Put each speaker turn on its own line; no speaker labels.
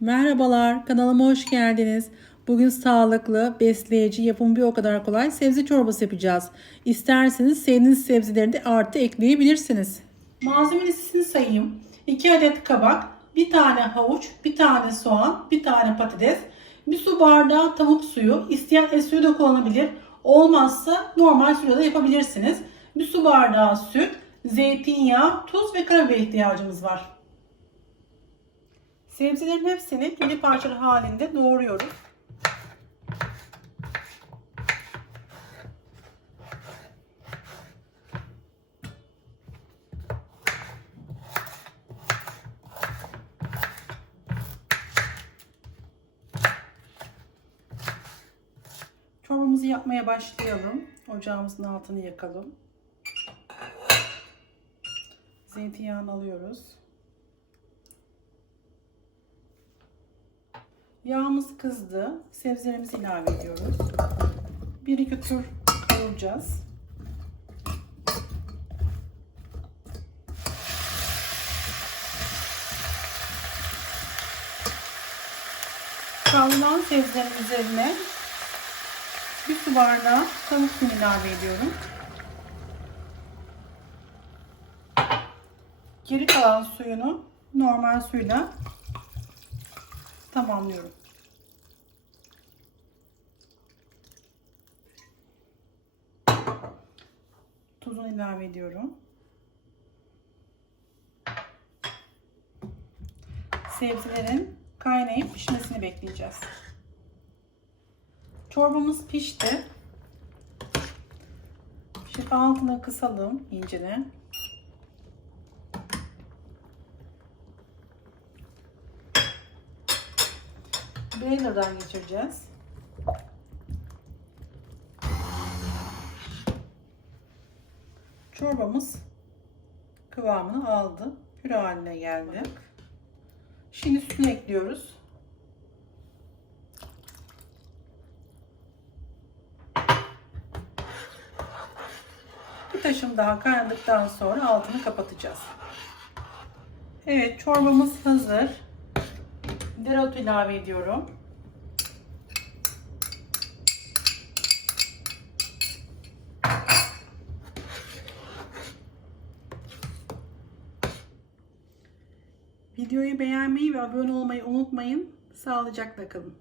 Merhabalar, kanalıma hoş geldiniz. Bugün sağlıklı, besleyici, yapımı bir o kadar kolay sebze çorbası yapacağız. İsterseniz sevdiğiniz sebzeleri de artı ekleyebilirsiniz. Malzeme listesini sayayım. 2 adet kabak, 1 tane havuç, 1 tane soğan, 1 tane patates, 1 su bardağı tavuk suyu, isteyen et suyu da kullanabilir. Olmazsa normal suyla da yapabilirsiniz. 1 su bardağı süt, zeytinyağı, tuz ve karabiber ihtiyacımız var. Sebzelerin hepsini iri parçalar halinde doğruyoruz. Çorbamızı yapmaya başlayalım. Ocağımızın altını yakalım. Zeytinyağını alıyoruz. Yağımız kızdı. Sebzelerimizi ilave ediyoruz. Bir iki tur kavuracağız. Kavrulan sebzelerin üzerine bir su bardağı tavuk suyu ilave ediyorum. Geri kalan suyunu normal suyla tamamlıyorum. Tuzunu ilave ediyorum. Sebzelerin kaynayıp pişmesini bekleyeceğiz. Çorbamız pişti. Şimdi altını kısalım incene. Blender'dan geçireceğiz. Çorbamız kıvamını aldı. Püre haline geldi. Şimdi sütünü ekliyoruz. Bir taşım daha kaynadıktan sonra altını kapatacağız. Evet çorbamız hazır. Dereotu ilave ediyorum. Videoyu beğenmeyi ve abone olmayı unutmayın. Sağlıcakla kalın.